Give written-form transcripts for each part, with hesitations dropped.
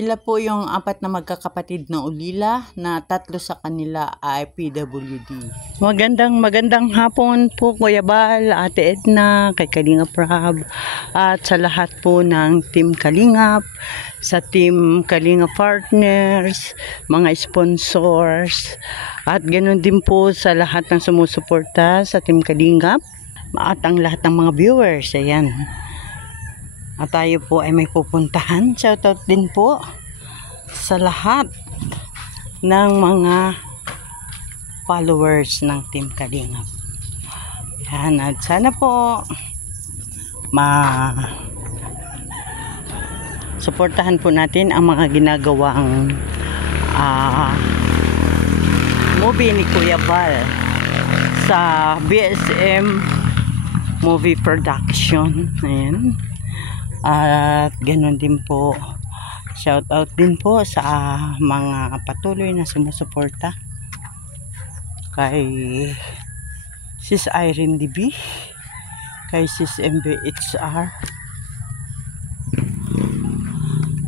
Sila po yung apat na magkakapatid na ulila na tatlo sa kanila ay PWD. Magandang hapon po Kuya Bal, Ate Edna, kay Kalingap Rab, at sa lahat po ng Team Kalingap, sa Team Kalingap Partners, mga sponsors, at ganoon din po sa lahat ng sumusuporta sa Team Kalingap, at ang lahat ng mga viewers. Ayan. At tayo po ay may pupuntahan. Shoutout din po sa lahat ng mga followers ng Team Kalingap. Yan. At sana po suportahan po natin ang mga ginagawang movie ni Kuya Bal sa BSM Movie Production. Ayan. At ganoon din po, shout out din po sa mga patuloy na sumusuporta kay Sis Irene DB, kay Sis MBHR,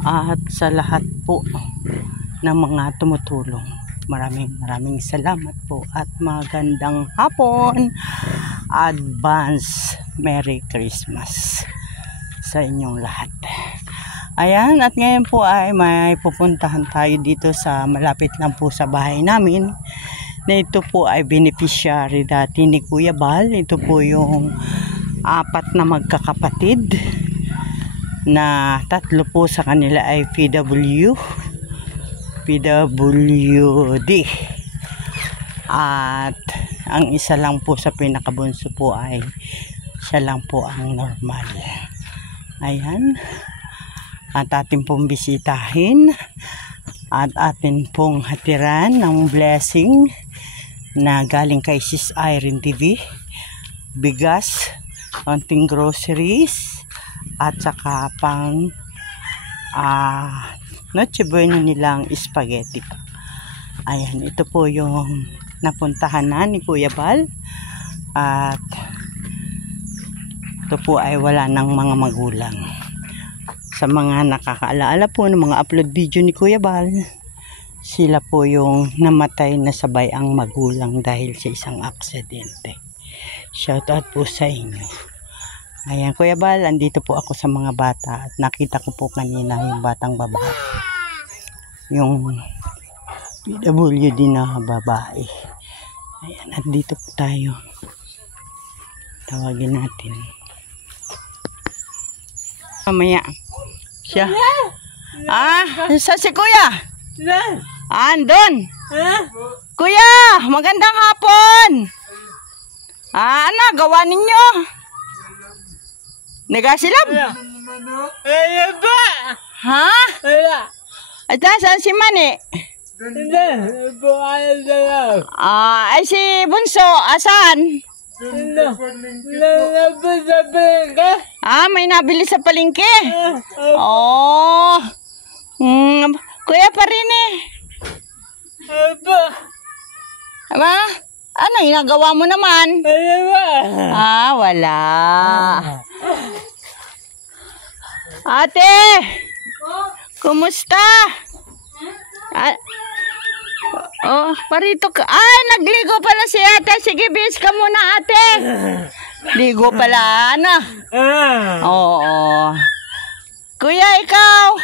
at sa lahat po ng mga tumutulong. Maraming salamat po at magandang hapon. Advance Merry Christmas sa inyong lahat. Ayan, at ngayon po ay may pupuntahan tayo dito sa malapit lang po sa bahay namin, na ito po ay beneficiary dati ni Kuya Bal. Ito po yung apat na magkakapatid na tatlo po sa kanila ay PWD, at ang isa lang po sa pinakabunso po ay siya lang po ang normal. Ayan, at atin pong bisitahin at atin pong hatiran ng blessing na galing kay Sis Irene TV, bigas, konting groceries, at saka pang Noche Buena nilang spaghetti. Ayan, ito po yung napuntahan na ni Kuya Bal, at ito po ay wala ng mga magulang. Sa mga nakakaalaala po ng mga upload video ni Kuya Bal, sila po yung namatay na sabay ang magulang dahil sa isang aksidente. Shout out po sa inyo. Ayan, Kuya Bal, andito po ako sa mga bata at nakita ko po kanina yung batang babae, yung PWD na babae. Ayan, at dito po tayo. Tawagin natin. Mamaya siya. Sa si Kuya? Andun. Kuya, magandang hapon. Ano, gawa ninyo? Nagasilab? Ha? Saan si Mani? Ay si Bunso, asan? May nabili sa palengke. Kuya pa rin eh. Ano ginagawa mo naman? Wala. Ate, kumusta? Parito ka. Nagligo pala si ate. Sige, bis ka muna, ate. Ligo pala, ano? Oo. Kuya, ikaw?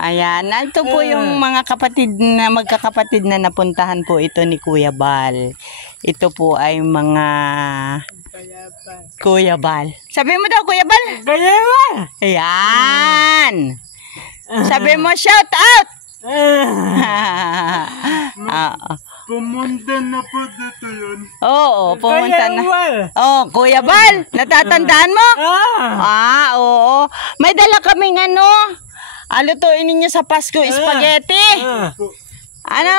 Ayan, ito po yung mga magkakapatid na napuntahan po ito ni Kuya Bal. Ito po ay mga Kuya Bal. Sabi mo daw, Kuya Bal? Kuya Bal. Ayan. Sabi mo, shout out. Pumunta na po dito yun. Oo, pumunta na. Kuya Bal, natatandaan mo? Oo. May dala kaming lutuin ninyo sa Pasko, spaghetti. Ano?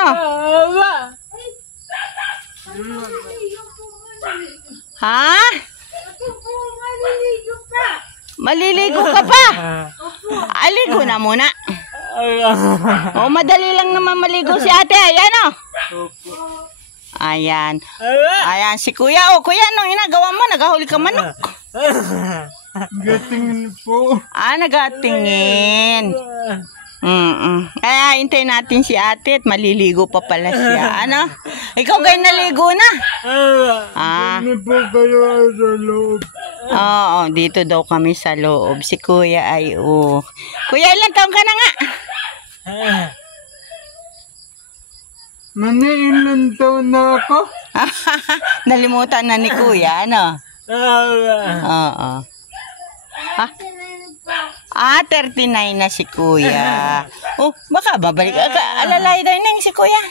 Ha? Maliligo ka pa? Aligo na muna. Madali lang naman maligo si ate. Ayan o. Ayan. Ayan si kuya. Kuya, anong ginagawa mo? Nagahuli ka manok. Gatingin po. Nagatingin. Hintayin natin si ate at maliligo pa pala siya. Ano? Ikaw kayo naligo na? Hindi po kayo sa loob. Oo, dito daw kami sa loob. Si kuya ay, Kuya, ilang taon ka na nga? Ilang taon na ako? Nalimutan na ni kuya, ano? Oo. 39 na si kuya. Baka babalik. Alalay daw na si kuya.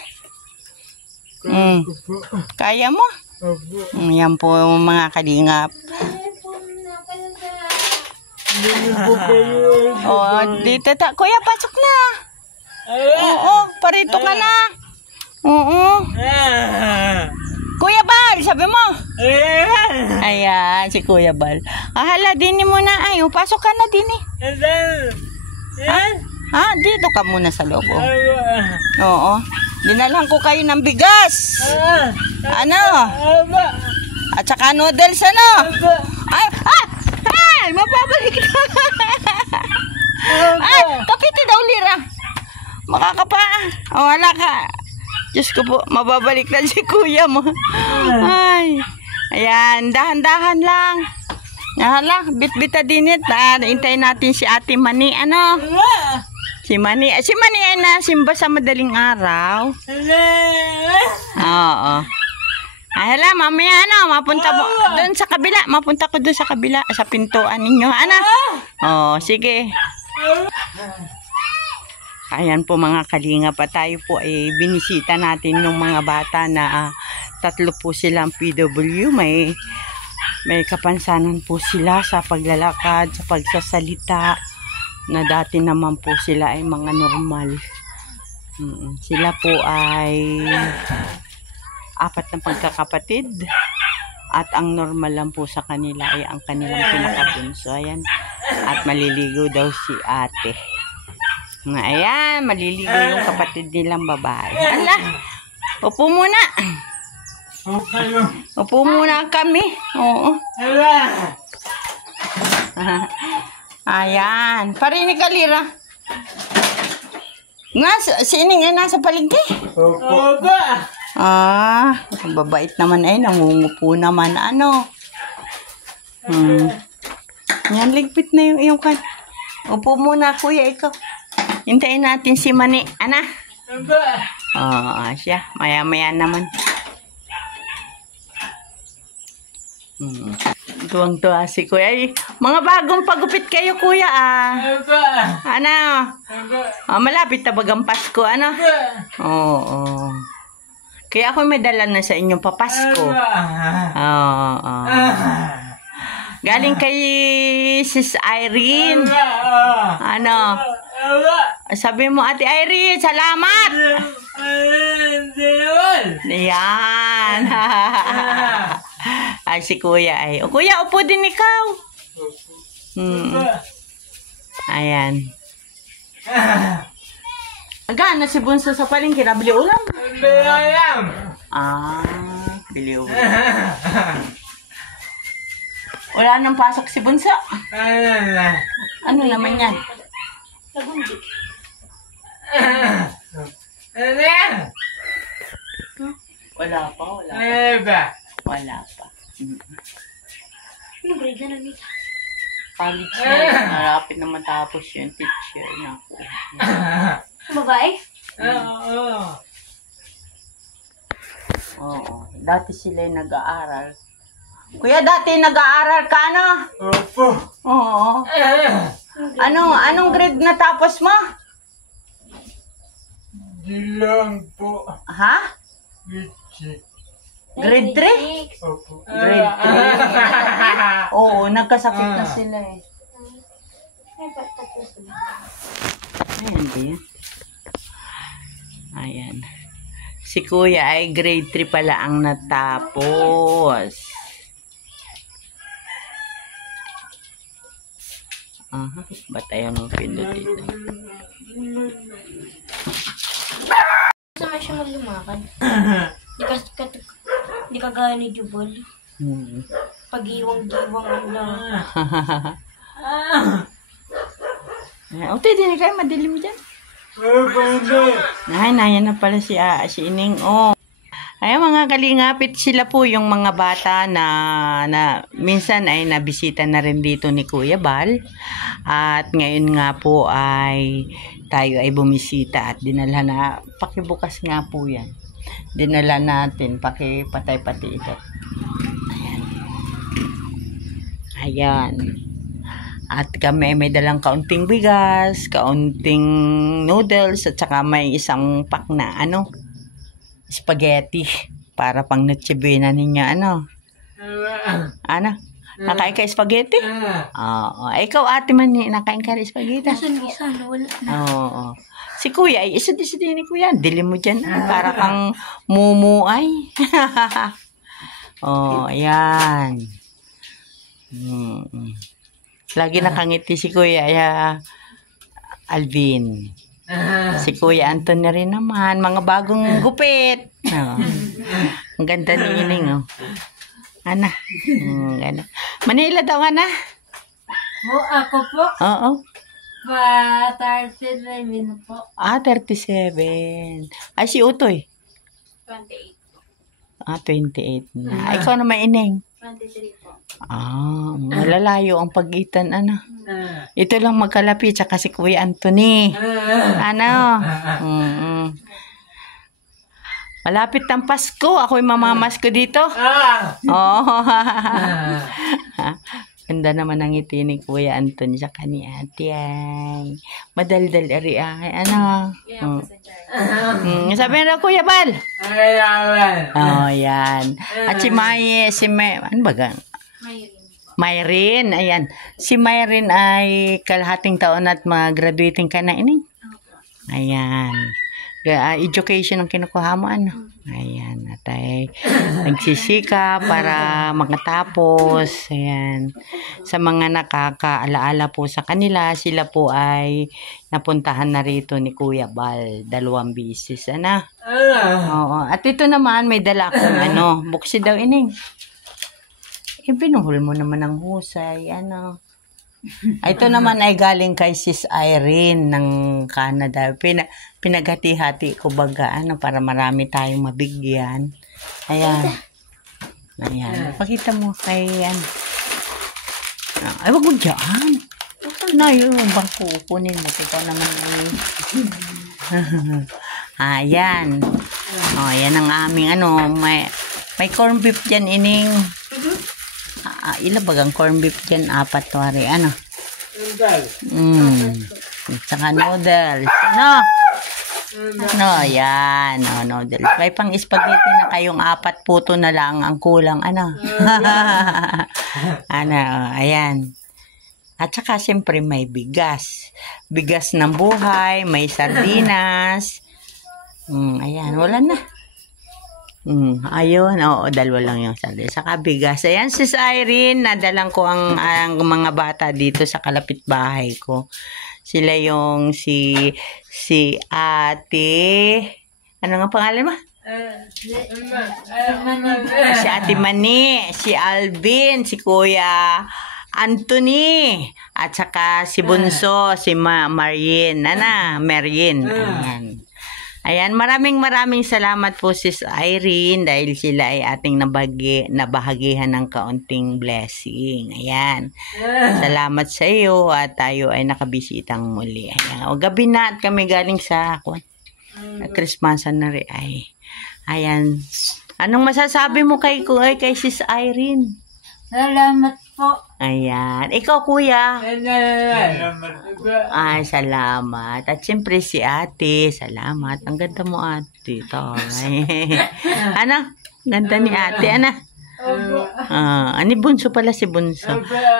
Kaya ko po. Kaya mo? Opo. Yan po mga kalingap. Hindi po kayo. Dito kuya, pasok na. Oo, parito ka na. Oo. Kuya Bal, sabi mo. Ayan, si Kuya Bal. Hala, dini mo na. Pasok ka na, dini. Dito ka muna sa loob. Oo. Dinalang ko kayo ng bigas. Ano? At saka noodles, ano? Mababalik na. Kapiti daw lira. Makakapa. Wala ka. Diyos ko po, mababalik na si kuya mo. Ayan, dahan-dahan lang. Hala, bit-bita dinit. Hintayin natin si Ate Mani, ano? Si Mani ay nasimba sa madaling araw. Oo. Hala, mamaya, ano, mapunta mo doon sa kabila. Mapunta ko doon sa kabila, sa pintuan ninyo. Ano? Sige. Ayan po mga kalinga pa, tayo po ay binisita natin yung mga bata na 3 po silang PW. May kapansanan po sila sa paglalakad, sa pagsasalita, na dati naman po sila ay mga normal. Sila po ay 4 na pagkakapatid at ang normal lang po sa kanila ay ang kanilang pinakabunso. Ayan. At maliligo daw si ate. Ayan, maliligo yung kapatid nilang babae. Hala, upo muna. Upo muna kami. Oo. Ayan, parinig ka lira. Sining ay nasa paligid. Opo. Babait naman ay, nangungupo naman. Ano? Yan, ligpit na yung iyong kan. Upo muna, kuya, ikaw. Hintayin natin si Mani. Ana? Siya. Maya-maya naman. Tuwang-tuwa si kuya. Ay, mga bagong pagupit kayo, kuya, Ano? Malapit na bagang Pasko, ano? Oo. Kaya ako may dala na sa inyong papasko. Galing kay Sis Irene. Ano? Sabi mo, Ate Irene, salamat! Yan. Ay, si kuya ay. Kuya, upo din ikaw. Ayan. Agana si Bunso sa palengke, nabili ulam? Bili ulam. Wala nang pasok si Bunso. Ano naman yan? Nagundi. Wala pa. Wala pa. Ano grade na namin? College na. Malapit na matapos yung teacher na ako. Babae? Oo. Dati sila yung nag-aaral. Kuya, dati nag-aaral ka, ano? Opo. Oo. Anong grade na tapos mo? Di lang po. Ha? Litsi. Grade 3? Opo. Grade 3. Oo, nagkasakit na sila eh. Ayan din. Ayan. Si kuya ay grade 3 pala ang natapos. Ba't ayaw mong pindot dito? Sama siya maglumakad. Di ka gaya ni Jubol. Pag-iwang-iwang lang. O, din kayo, madilim dyan. Pwede. Ay, nayan na pala si Ining. Oh. Ay, mga kalingapit, sila po yung mga bata na minsan ay nabisita na rin dito ni Kuya Bal. At ngayon nga po ay tayo ay bumisita at dinala na, pakibukas nga po yan. Dinala natin, pakipatay pati ito. Ayan. Ayan. At kami may dalang kaunting bigas, kaunting noodles, at saka may isang pack na spaghetti para pang natsibina ninyo. Nakain ka spaghetti? Oo. Ikaw ate man, nakain ka rin spaghetti? Nasaan isa? Wala na. Oo. Si kuya, isa din ni kuya. Dili mo dyan. Para kang mumuay. Ayan. Lagi nakangiti si kuya. Alvin. Si Kuya Anton na rin naman. Mga bagong gupit. Ang ganda ni Ining. Ganda. Manila daw, Ako po, Oo. 37 po. 37. Ay, si Utoy. 28. 28 na. Ikaw naman, Ining. 23 po. Malalayo ang pagitan, Ito lang magkalapit, tsaka si Kuya Anthony. Malapit ang Pasko. Ako'y mamamasko dito. Ganda naman ang ngiti ni Kuya Anthony sa ni ate ay. Madaldal ari ay. Sabi na Kuya Bal. Yan. At si ano ba gang? Mayrin, ayan. Si Mayrin ay kalahating taon at mag-graduating ka na, Ining. Ayan. Education ang kinukuha mo, Ayan. At ay nagsisika para makatapos. Ayan. Sa mga nakakaalaala po sa kanila, sila po ay napuntahan na rito ni Kuya Bal. 2 bisis, Oo. At ito naman, may dala akong buksi daw, Ining. Binuhol mo naman ang husay, Ito naman ay galing kay Sis Irene ng Canada. Pinaghati-hati ko baga, para marami tayong mabigyan. Ayan. Pakita mo kay, Ay, wag mo dyan. Yung bangko, kunin mo. Ikaw naman Ayan. Yan ang aming, may corn beef dyan, Ining. Ilabagang corn beef dyan, 4 wari, Tsaka noodles, yan, noodles. May pang spaghetti na kayong 4 puto na lang ang kulang, ayan. At saka siyempre may bigas. Bigas ng buhay, may sardinas. Ayan, wala na. Ayun, 2 lang yung sardinas. Saka bigas. Ayan, Sis Irene, nadalang ko ang mga bata dito sa kalapit bahay ko. Sila yung si ate, ano nga pangalan mo? Si ate Mani, si Alvin, si Kuya Anthony, at saka si Bunso, si Marian. Marian. Ayan, maraming salamat po Sis Irene dahil sila ay ating nabahagihan ng kaunting blessing. Ayan. Salamat sa iyo at tayo ay nakabisitang muli. Ayan. Gabi na at kami galing sa Christmasan na rin. Ayan. Anong masasabi mo kay Sis Irene? Salamat po. Ayan. Ikaw, Kuya? Salamat po. Ay, salamat. At siyempre si ate, salamat. Ang ganda mo, ate. Ganda ni ate, Bunso pala si Bunso.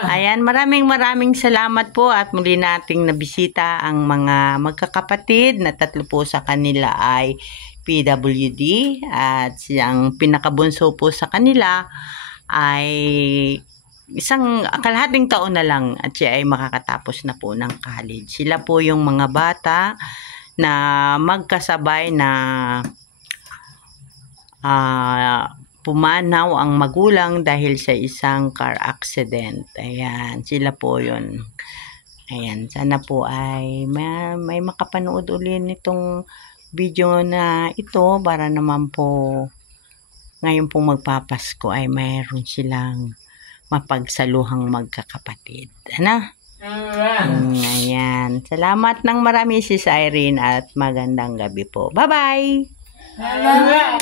Ayan, maraming salamat po at muli nating nabisita ang mga magkakapatid na 3 po sa kanila ay PWD at ang pinakabunso po sa kanila ay isang kalahating taon na lang at siya ay makakatapos na po ng college. Sila po yung mga bata na magkasabay na pumanaw ang magulang dahil sa isang car accident. Ayan, sila po yun. Ayan, sana po ay may makapanood ulit nitong video na ito para naman po ngayon po magpapasko ay mayroon silang mapagsaluhang magkakapatid. Ano? Ayan. Salamat ng marami Sis Irene at magandang gabi po. Bye-bye! Ayan.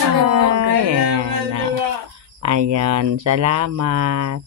Ayan. Salamat.